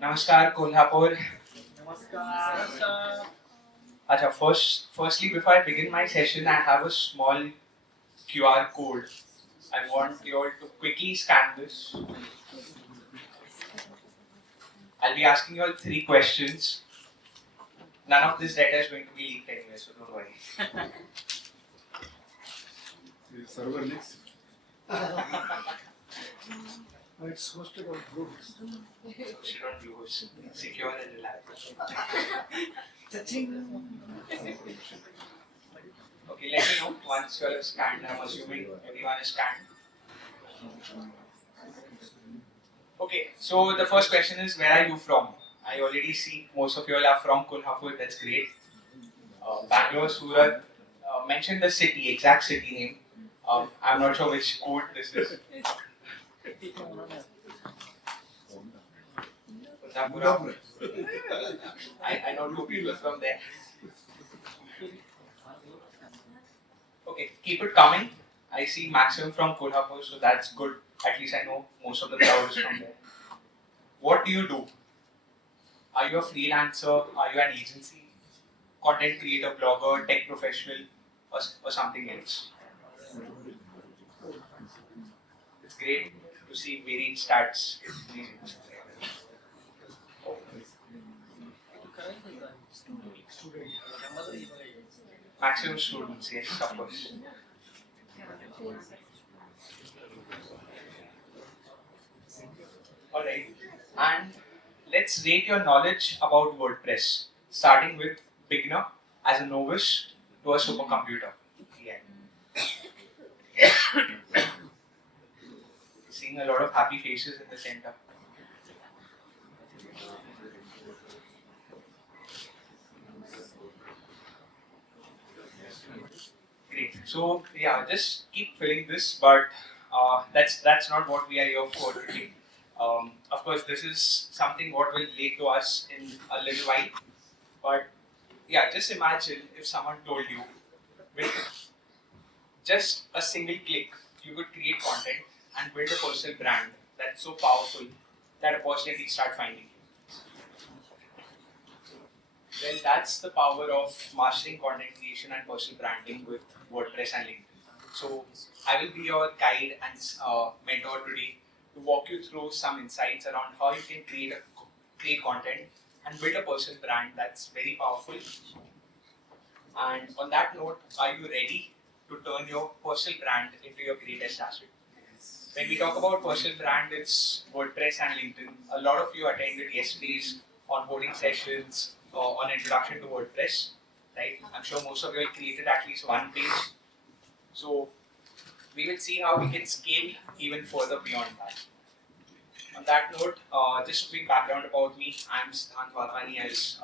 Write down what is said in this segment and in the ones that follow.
Namaskar, Kolhapur. Namaskar. Acha, firstly, before I begin my session, I have a small QR code. I want you all to quickly scan this. I'll be asking you all 3 questions. None of this data is going to be leaked anyway, so don't worry. Server next. It's hosted on Bluetooth. Sit on Blues, secure and reliable. Okay, let me know once you are scanned. I'm assuming everyone is scanned. Okay, so the first question is, where are you from? I already see most of you all are from Kolhapur. That's great. Bangalore, Surat. Mention the city, exact city name. I'm not sure which code this is. Kundapura. I know 2 people from there. Okay, keep it coming. I see maximum from Kolhapur, so that's good. At least I know most of the crowd is from there. What do you do? Are you a freelancer? Are you an agency? Content creator, blogger, tech professional, or something else? It's great to see varied stats. Maximum students, yes, of course. Alright, and let's rate your knowledge about WordPress, starting with beginner as a novice to a supercomputer. Yeah. Seeing a lot of happy faces in the center. Great. So yeah, just keep filling this, but that's not what we are here for today. Of course, this is something what will relate to us in a little while. But yeah, just imagine if someone told you with just a single click you could create content and build a personal brand that's so powerful that opportunities start finding you. Well, that's the power of mastering content creation and personal branding with WordPress and LinkedIn. So, I will be your guide and mentor today to walk you through some insights around how you can create content and build a personal brand that's very powerful. And on that note, are you ready to turn your personal brand into your greatest asset? When we talk about personal brand, it's WordPress and LinkedIn. A lot of you attended yesterday's onboarding sessions on introduction to WordPress, right? I'm sure most of you have created at least one page. So we will see how we can scale even further beyond that. On that note, just a quick background about me. I'm Stan Wadhwani, as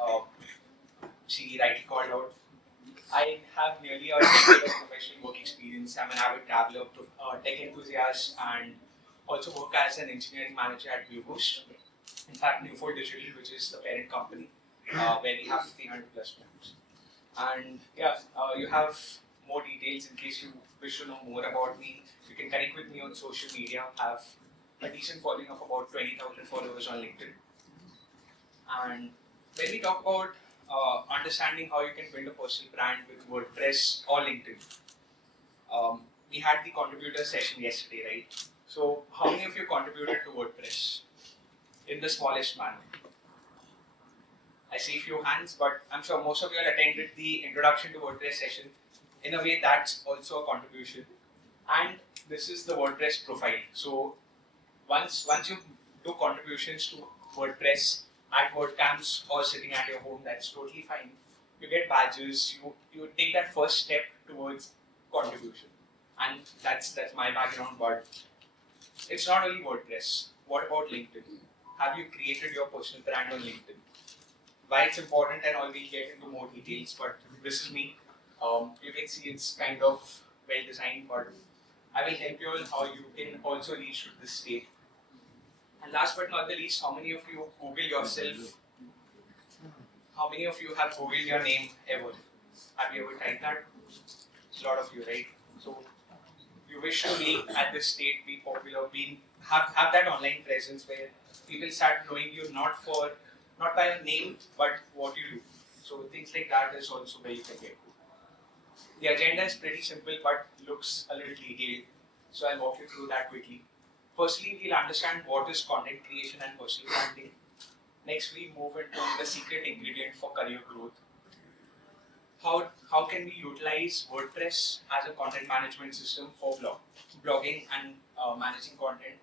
she rightly called out. I have nearly a decade of professional work experience. I'm an avid traveler, tech enthusiast, and also work as an engineering manager at Bluehost. In fact, Newfold Digital, which is the parent company, where we have 300 plus members. And yeah, you have more details in case you wish to know more about me. You can connect with me on social media. I have a decent following of about 20,000 followers on LinkedIn. And when we talk about understanding how you can build a personal brand with WordPress or LinkedIn, we had the contributor session yesterday, right? So, how many of you contributed to WordPress in the smallest manner? I see a few hands, but I'm sure most of you have attended the introduction to WordPress session. In a way, that's also a contribution. And this is the WordPress profile. So, once you do contributions to WordPress at WordCamps or sitting at your home, that's totally fine. You get badges. You take that first step towards contribution, and that's my background. But it's not only WordPress. What about LinkedIn? Have you created your personal brand on LinkedIn? Why it's important, and all we'll get into more details. But this is me. You can see it's kind of well designed, but I will help you all how you can also reach to this state. And last but not the least, how many of you Google yourself? How many of you have Googled your name ever? Have you ever tried that? A lot of you, right? So you wish to be at this state, be popular, be have that online presence where people start knowing you not by your name but what you do. So things like that is also where you can get to. The agenda is pretty simple but looks a little detailed. So I'll walk you through that quickly. Firstly, we'll understand what is content creation and personal branding. Next, we move into the secret ingredient for career growth. How can we utilize WordPress as a content management system for blogging and managing content?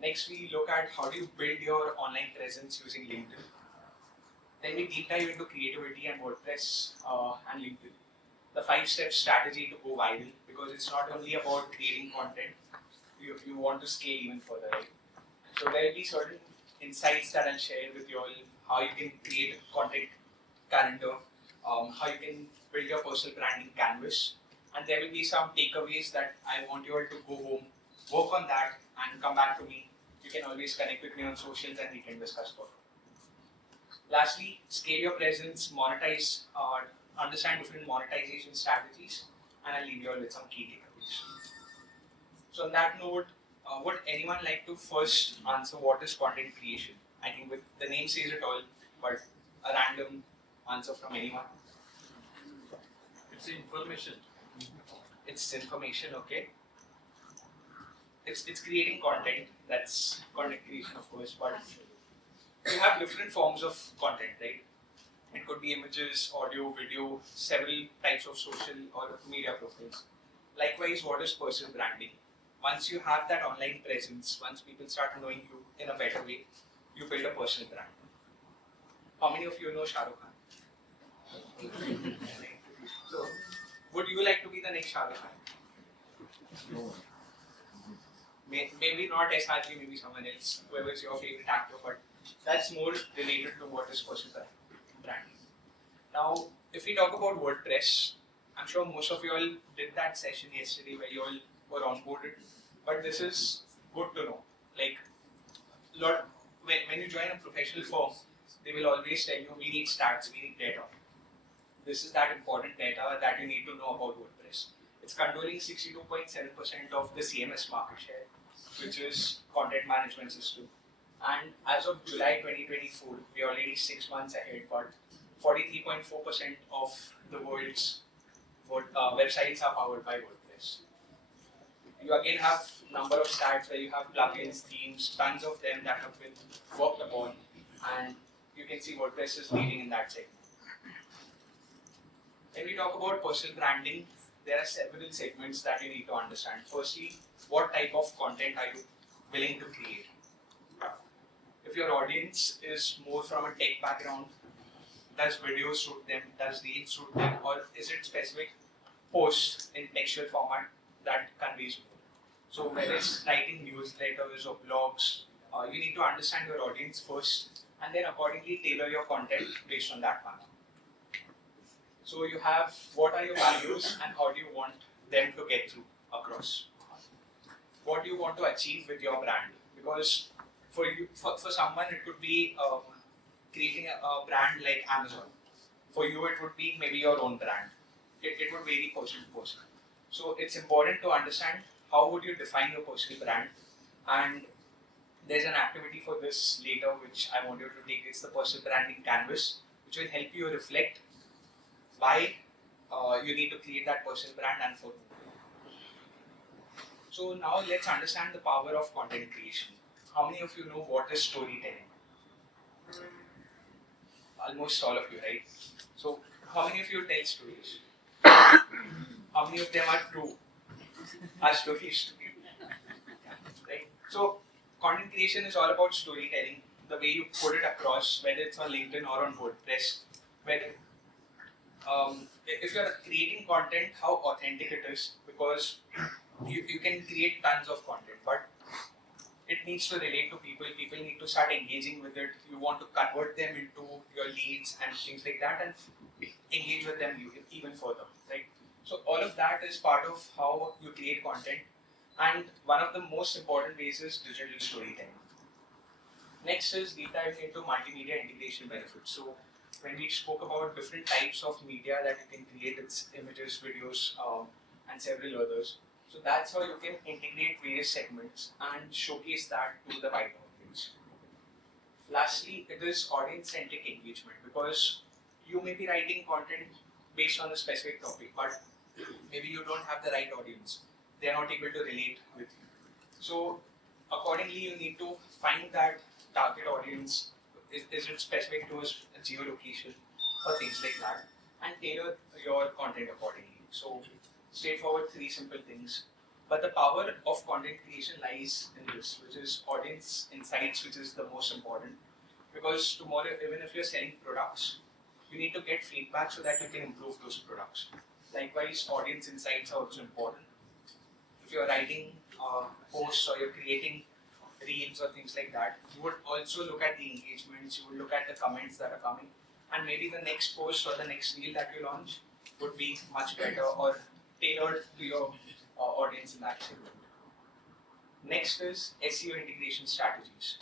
Next, we look at how do you build your online presence using LinkedIn. Then we deep dive into creativity and WordPress and LinkedIn. The 5-step strategy to go viral, because it's not only about creating content, you want to scale even further, right? So there will be certain insights that I'll share with you all, how you can create a content calendar, how you can build your personal branding canvas, and there will be some takeaways that I want you all to go home, work on that, and come back to me. You can always connect with me on socials and we can discuss further. Lastly, scale your presence, monetize, understand different monetization strategies, and I'll leave you all with some key takeaways. So on that note, would anyone like to first answer what is content creation? I think with the name says it all, but a random answer from anyone. It's information. It's information, okay. It's creating content. That's content creation, of course, but you have different forms of content, right? It could be images, audio, video, several types of social or media profiles. Likewise, what is personal branding? Once you have that online presence, once people start knowing you in a better way, you build a personal brand. How many of you know Shah Rukh Khan? So, would you like to be the next Shah Rukh Khan? No. Maybe not SRG, maybe someone else, whoever is your favorite actor, but that's more related to what is personal branding. Now, if we talk about WordPress, I'm sure most of you all did that session yesterday where you all were onboarded, but this is good to know. Like, when you join a professional firm, they will always tell you we need stats, we need data. This is that important data that you need to know about WordPress. It's controlling 62.7% of the CMS market share, which is content management system. And as of July 2024, we are already 6 months ahead, but 43.4% of the world's websites are powered by WordPress. You again have number of stats where you have plugins, themes, tons of them that have been worked upon, and you can see WordPress is leading in that segment. When we talk about personal branding, there are several segments that you need to understand. Firstly, what type of content are you willing to create? If your audience is more from a tech background, does videos suit them? Does reels suit them? Or is it specific posts in textual format that conveys more? So whether it's writing newsletters or blogs, you need to understand your audience first and then accordingly tailor your content based on that manner. So you have what are your values and how do you want them to get through across? What do you want to achieve with your brand? Because for someone it could be creating a brand like Amazon. For you it would be maybe your own brand. It would vary person to person. So it's important to understand how would you define your personal brand, and there's an activity for this later which I want you to take. It's the personal branding canvas, which will help you reflect why you need to create that personal brand and for whom. So now let's understand the power of content creation. How many of you know what is storytelling? Almost all of you, right? So how many of you tell stories? How many of them are true? Are stories true? Right? So content creation is all about storytelling. The way you put it across, whether it's on LinkedIn or on WordPress, whether if you're creating content, how authentic it is, because you can create tons of content, but it needs to relate to people. People need to start engaging with it. You want to convert them into your leads and things like that, and engage with them even further, right? So all of that is part of how you create content, and one of the most important ways is digital storytelling. Next is deep diving into multimedia integration benefits. So when we spoke about different types of media that you can create, it's images, videos, and several others. So that's how you can integrate various various segments and showcase that to the wider audience. Lastly, it is audience-centric engagement because you may be writing content based on a specific topic, but maybe you don't have the right audience. They are not able to relate with you. So accordingly, you need to find that target audience. Is it specific to a geolocation or things like that, and tailor your content accordingly. So straightforward, three simple things. But the power of content creation lies in this, which is audience insights, which is the most important. Because tomorrow, even if you're selling products, you need to get feedback so that you can improve those products. Likewise, audience insights are also important. If you're writing posts or you're creating reels or things like that, you would also look at the engagements, you would look at the comments that are coming, and maybe the next post or the next reel that you launch would be much better or tailored to your audience in that segment. Next is SEO integration strategies.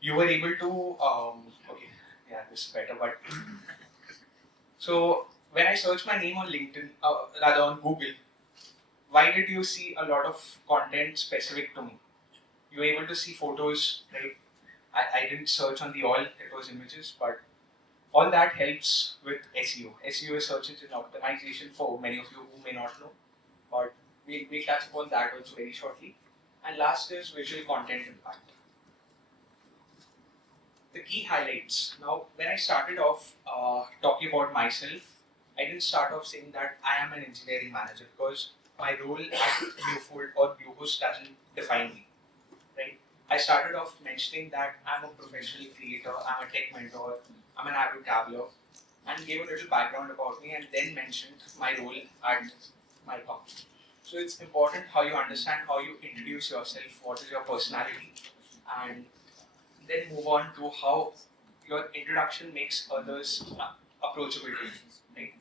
You were able to, okay, yeah, this is better, but so when I search my name on LinkedIn, rather on Google, why did you see a lot of content specific to me? You were able to see photos, right? I didn't search on the all, it was images, but all that helps with SEO. SEO is search engine optimization for many of you who may not know, but we'll touch upon that also very shortly. And last is visual content impact. The key highlights. Now, when I started off talking about myself, I didn't start off saying that I am an engineering manager because my role at Bluefold or Bluehost doesn't define me, right? I started off mentioning that I'm a professional creator, I'm a tech mentor, I'm an avid traveler, and gave a little background about me and then mentioned my role at my company. So it's important how you understand how you introduce yourself, what is your personality, and then move on to how your introduction makes others approachable to you. Right?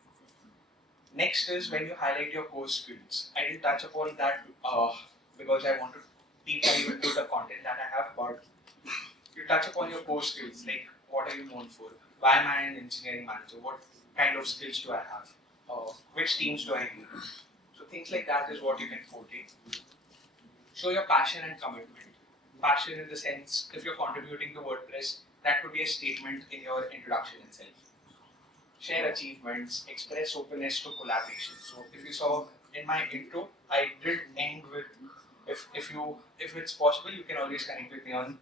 Next is when you highlight your core skills. I didn't touch upon that because I want to deep dive into the content that I have, but you touch upon your core skills, like what are you known for? Why am I an engineering manager? What kind of skills do I have? Which teams do I lead? So things like that is what you can portray. Show your passion and commitment. Passion in the sense, if you're contributing to WordPress, that could be a statement in your introduction itself. Share achievements, express openness to collaboration. So if you saw in my intro, I did end with if it's possible, you can always connect with me on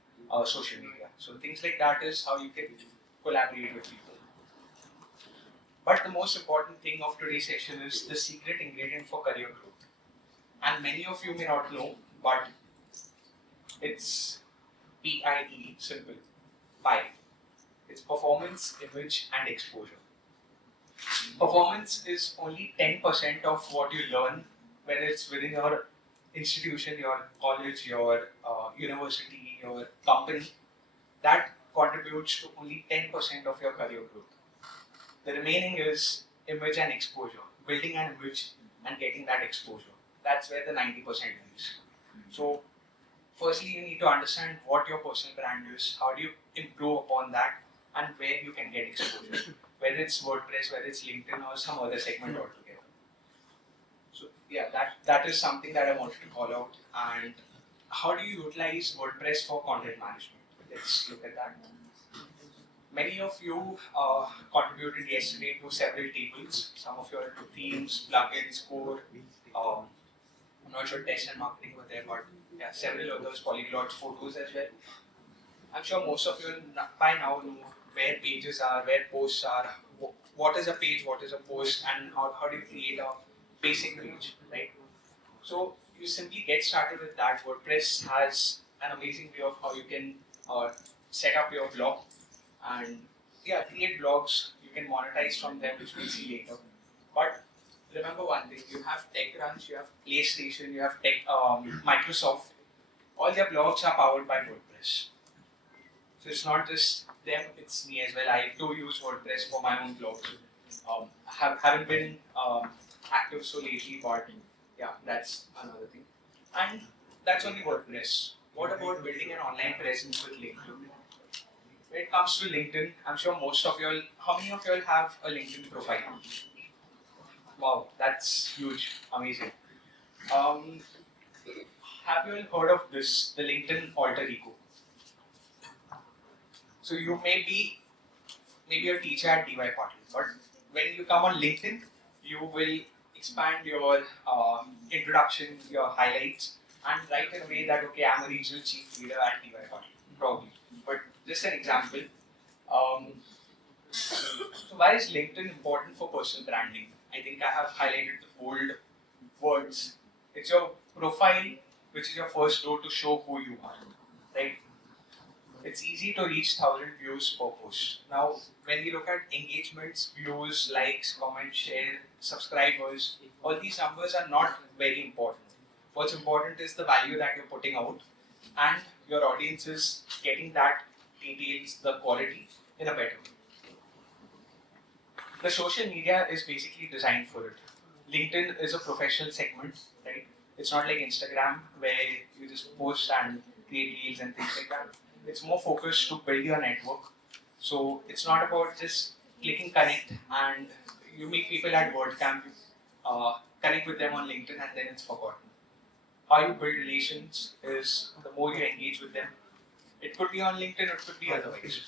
social media. So things like that is how you can collaborate with people. But the most important thing of today's session is the secret ingredient for career growth. And many of you may not know, but it's PIE, simple. PIE. It's performance, image, and exposure. Performance is only 10% of what you learn, whether it's within your institution, your college, your university, your company. That contributes to only 10% of your career growth. The remaining is image and exposure, building an image and getting that exposure. That's where the 90% is. So firstly, you need to understand what your personal brand is, how do you improve upon that, and where you can get exposure. Whether it's WordPress, whether it's LinkedIn, or some other segment altogether. So yeah, that is something that I wanted to call out. And how do you utilize WordPress for content management? Let's look at that. Many of you contributed yesterday to several tables. Some of you are into themes, plugins, code. I'm not sure test and marketing were there, but yeah, several others, polyglots, photos as well. I'm sure most of you by now know where pages are, where posts are, what is a page, what is a post, and how do you create a basic page, right? So you simply get started with that. WordPress has an amazing way of how you can set up your blog and yeah, create blogs. You can monetize from them, which we'll see later. But remember one thing: you have TechCrunch, you have PlayStation, you have Microsoft. All their blogs are powered by WordPress. So it's not just them; it's me as well. I do use WordPress for my own blogs. Haven't been active so lately, but yeah, that's another thing. And that's only WordPress. What about building an online presence with LinkedIn? When it comes to LinkedIn, I'm sure most of you all, how many of you all have a LinkedIn profile? Wow, that's huge, amazing. Um, have you all heard of this, the LinkedIn alter ego? So you may be maybe a teacher at DY Patil, but when you come on LinkedIn, you will expand your introduction, your highlights, and write in a way that okay, I'm a regional chief leader at DY Patil, probably. But just an example. Um, so why is LinkedIn important for personal branding? I think I have highlighted the bold words. It's your profile, which is your first door to show who you are, right? It's easy to reach 1,000 views per post. Now, when we look at engagements, views, likes, comments, share, subscribers, all these numbers are not very important. What's important is the value that you're putting out and your audience is getting that details, the quality in a better way. The social media is basically designed for it. LinkedIn is a professional segment, right? It's not like Instagram where you just post and create reels and things like that. It's more focused to build your network. So it's not about just clicking connect and you meet people at WordCamp, connect with them on LinkedIn and then it's forgotten. How you build relations is the more you engage with them. It could be on LinkedIn, it could be otherwise,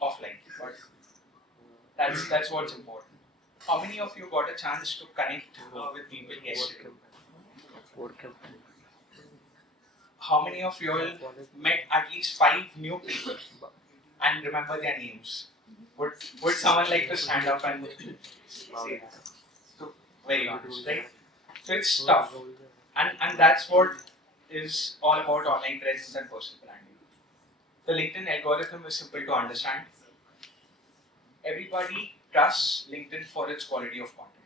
offline. But that's what's important. How many of you got a chance to connect with people yesterday? How many of you all met at least 5 new people and remember their names? Would someone like to stand up and say that? So, very honest, right? So it's tough. And that's what is all about online presence and personal branding. The LinkedIn algorithm is simple to understand. Everybody trusts LinkedIn for its quality of content.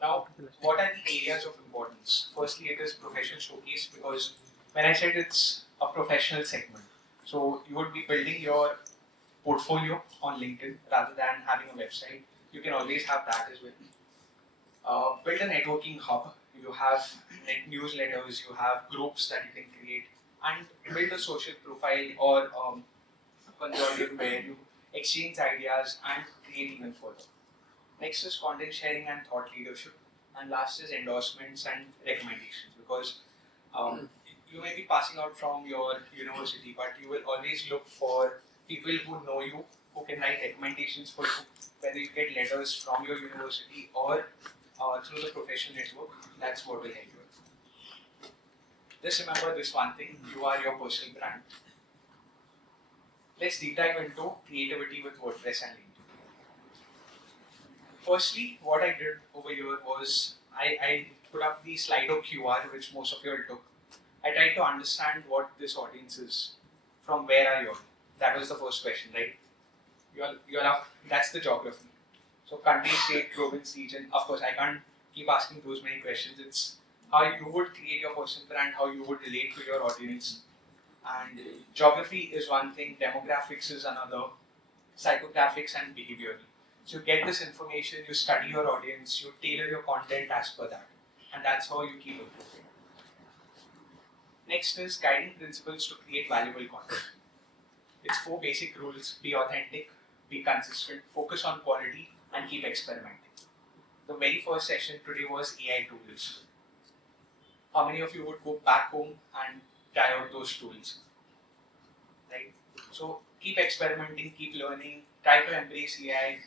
Now, what are the areas of importance? Firstly, it is professional showcase because when I said it's a professional segment, so you would be building your portfolio on LinkedIn rather than having a website. You can always have that as well. Build a networking hub. You have newsletters, you have groups that you can create, and build a social profile or consortium where you exchange ideas and create even further. Next is content sharing and thought leadership. And last is endorsements and recommendations because you may be passing out from your university, but you will always look for people who know you, who can write recommendations for you, whether you get letters from your university or through the professional network. That's what will help you. Just remember this one thing: you are your personal brand. Let's deep dive into creativity with WordPress and LinkedIn. Firstly, what I did over here was I put up the Slido QR, which most of you all took. I tried to understand what this audience is. From where are you all? That was the first question, right? You all have, that's the geography. So country, state, province, region. Of course, I can't keep asking those many questions. It's how you would create your personal brand, how you would relate to your audience. And geography is one thing, demographics is another, psychographics and behavioral. So you get this information, you study your audience, you tailor your content as per that. And that's how you keep improving. Next is guiding principles to create valuable content. It's 4 basic rules: be authentic, be consistent, focus on quality, and keep experimenting. The very first session today was AI tools. How many of you would go back home and try out those tools? Right? So keep experimenting, keep learning, try to embrace AI.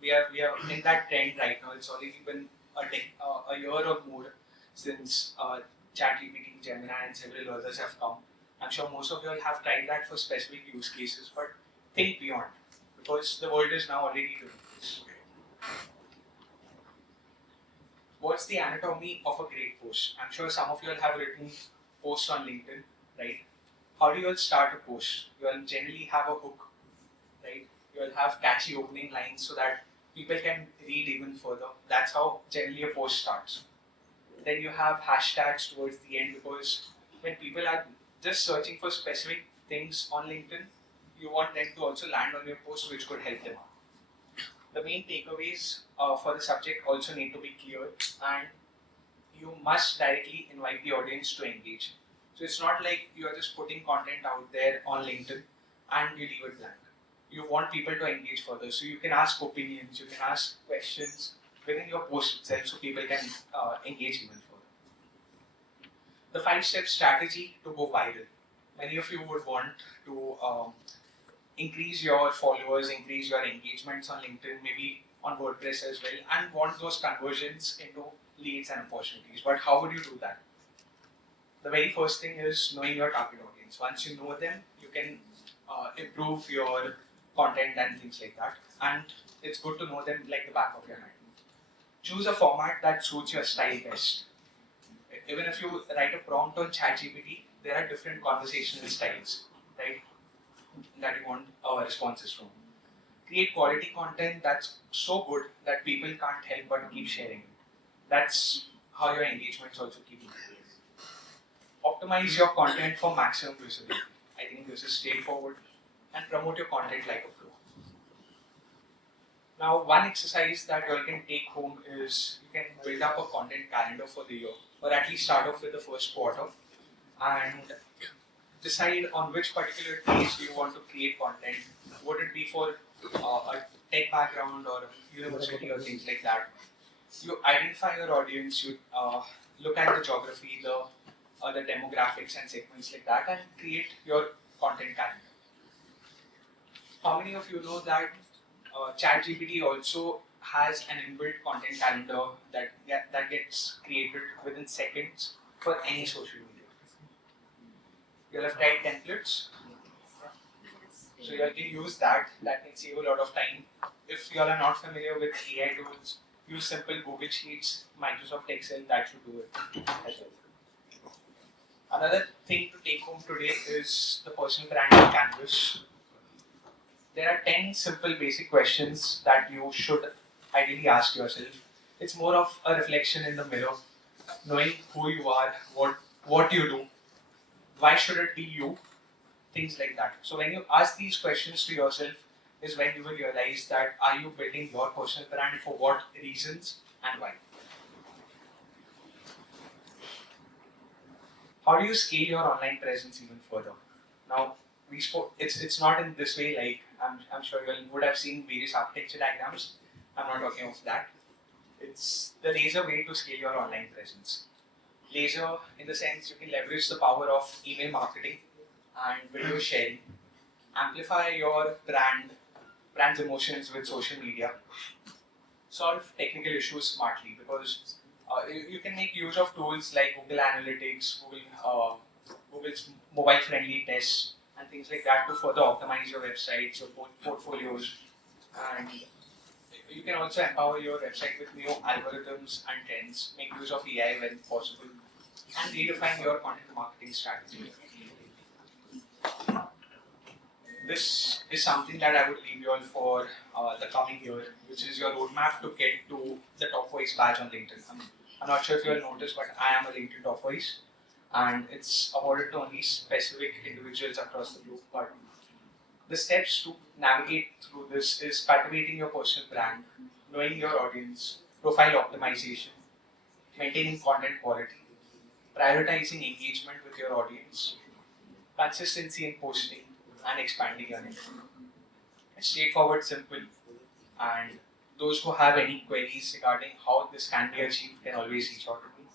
We are in that trend right now. It's already been a year or more since ChatGPT, Gemini, and several others have come. I'm sure most of you all have tried that for specific use cases, but think beyond because the world is now already doing this. What's the anatomy of a great post? I'm sure some of you all have written posts on LinkedIn, right? How do you all start a post? You all generally have a hook, right? You will have catchy opening lines so that people can read even further. That's how generally a post starts. Then you have hashtags towards the end because when people are just searching for specific things on LinkedIn, you want them to also land on your post which could help them out. The main takeaways for the subject also need to be clear and you must directly invite the audience to engage. So it's not like you are just putting content out there on LinkedIn and you leave it blank. You want people to engage further. So you can ask opinions, you can ask questions within your post itself so people can engage even further. The 5-step strategy to go viral. Many of you would want to increase your followers, increase your engagements on LinkedIn, maybe on WordPress as well, and want those conversions into leads and opportunities. But how would you do that? The very first thing is knowing your target audience. Once you know them, you can improve your content and things like that. And it's good to know them like the back of your hand. Choose a format that suits your style best. Even if you write a prompt on ChatGPT, there are different conversational styles, right? That you want responses from. Create quality content that's so good that people can't help but keep sharing. That's how your engagements also keep increasing. Optimize your content for maximum visibility. I think this is straightforward. And promote your content like a pro. Now, one exercise that you all can take home is you can build up a content calendar for the year, or at least start off with the first quarter, and decide on which particular days do you want to create content. Would it be for a tech background or university or things like that? You identify your audience, you look at the geography, the demographics and segments like that, and create your content calendar. How many of you know that ChatGPT also has an inbuilt content calendar that gets created within seconds for any social media? You'll have tried templates, so you all can use that. That can save a lot of time. If you all are not familiar with AI tools, use simple Google Sheets, Microsoft Excel. That should do it as well. Another thing to take home today is the personal branding canvas. There are 10 simple basic questions that you should ideally ask yourself. It's more of a reflection in the mirror, knowing who you are, what you do, why should it be you, things like that. So when you ask these questions to yourself is when you will realize that are you building your personal brand, for what reasons and why. How do you scale your online presence even further? Now, we spoke. It's not in this way. Like I'm sure you would have seen various architecture diagrams. I'm not talking of that. It's the laser way to scale your online presence. Laser, in the sense, you can leverage the power of email marketing and video sharing. Amplify your brand's emotions with social media. Solve technical issues smartly, because you can make use of tools like Google Analytics, Google's mobile-friendly tests, and things like that to further optimize your websites, your portfolios, and you can also empower your website with new algorithms and trends. Make use of AI when possible, and redefine your content marketing strategy. This is something that I would leave you all for the coming year, which is your roadmap to get to the top voice badge on LinkedIn. I'm not sure if you all noticed, but I am a LinkedIn top voice, and it's awarded to only specific individuals across the globe. But the steps to navigate through this is cultivating your personal brand, knowing your audience, profile optimization, maintaining content quality, prioritizing engagement with your audience, consistency in posting, and expanding your network. It's straightforward, simple, and those who have any queries regarding how this can be achieved can always reach out to me.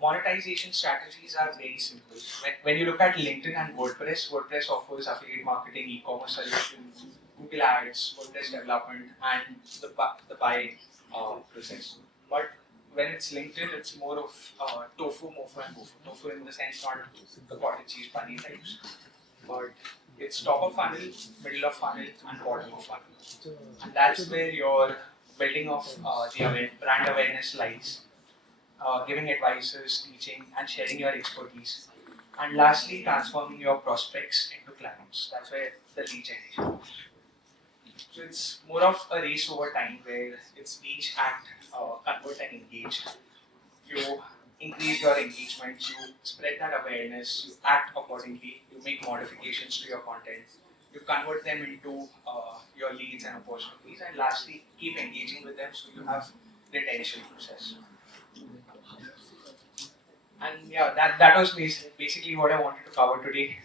Monetization strategies are very simple. When you look at LinkedIn and WordPress, WordPress offers affiliate marketing, e-commerce solutions, Google Ads, WordPress development, and the buying process. But when it's LinkedIn, it's more of tofu, mofu, and bofu. Tofu in the sense not the cottage cheese paneer types, but it's top of funnel, middle of funnel, and bottom of funnel. And that's where your building of brand awareness lies. Giving advices, teaching, and sharing your expertise. And lastly, transforming your prospects into clients. That's where the lead generation. So it's more of a race over time where it's reach, act, convert, and engage. You increase your engagement, you spread that awareness, you act accordingly, you make modifications to your content, you convert them into your leads and opportunities, and lastly, keep engaging with them so you have retention process. And yeah, that was basically what I wanted to cover today.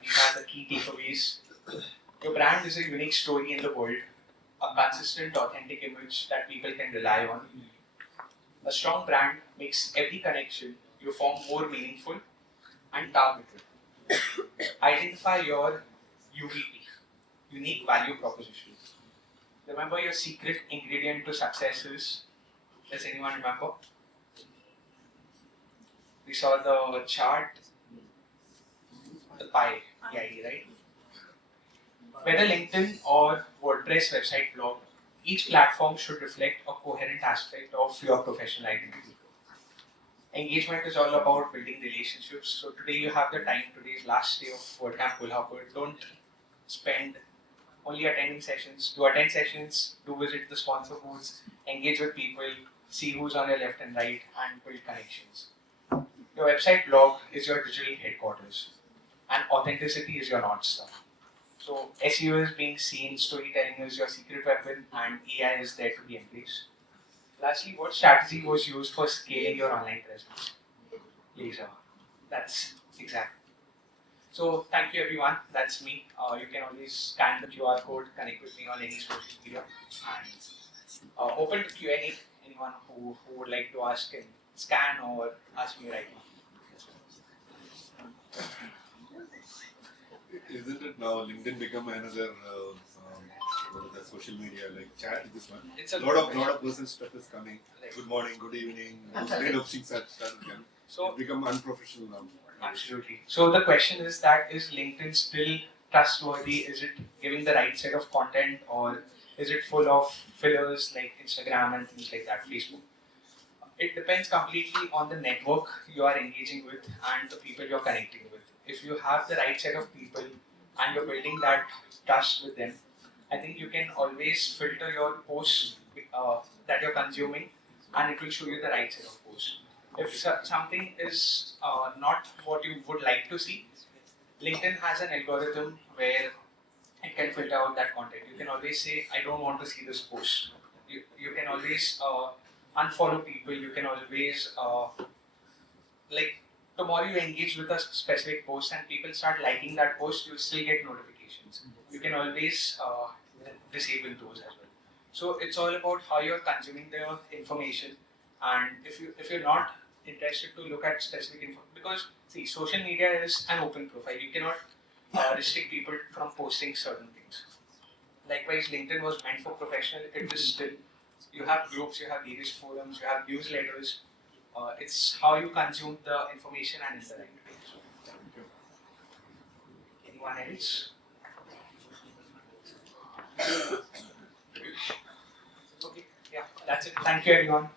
These are the key takeaways. Your brand is a unique story in the world, a consistent, authentic image that people can rely on. A strong brand makes every connection you form more meaningful and targeted. Identify your UVP, unique value proposition. Remember your secret ingredient to success is, does anyone remember? We saw the chart, the pie, the idea, right? Whether LinkedIn or WordPress website blog, each platform should reflect a coherent aspect of your professional identity. Engagement is all about building relationships. So today you have the time, today's last day of WordCamp Kolhapur. Don't spend only attending sessions. To attend sessions, do visit the sponsor booths, engage with people, see who's on your left and right, and build connections. Your website blog is your digital headquarters, and authenticity is your North Star. So SEO is being seen, storytelling is your secret weapon, and AI is there to be embraced. Lastly, what strategy was used for scaling your online presence? Laser. That's exact. So thank you everyone. That's me. You can always scan the QR code, connect with me on any social media, and open to Q&A. Anyone who would like to ask can scan or ask me right now. Isn't it now LinkedIn become another what is that, social media like chat? This one. It's a lot of personal stuff is coming. Right. Good morning, good evening. Those kind of things are started coming. So It become unprofessional now. absolutely. So the question is that is LinkedIn still trustworthy? Is it giving the right set of content, or is it full of fillers like Instagram and things like that, Facebook? It depends completely on the network you are engaging with and the people you're connecting with. If you have the right set of people and you're building that trust with them, I think you can always filter your posts that you're consuming, and it will show you the right set of posts. If something is not what you would like to see, LinkedIn has an algorithm where it can filter out that content. You can always say, I don't want to see this post. You can always unfollow people. You can always, like, tomorrow you engage with a specific post and people start liking that post, you still get notifications. You can always disable those as well. So it's all about how you're consuming the information, and if you're not interested to look at specific info, because see, social media is an open profile. You cannot restrict people from posting certain things. Likewise, LinkedIn was meant for professional. It is still. You have groups, you have various forums, you have newsletters. It's how you consume the information and interact. Anyone else? Okay, yeah, that's it. Thank you, everyone.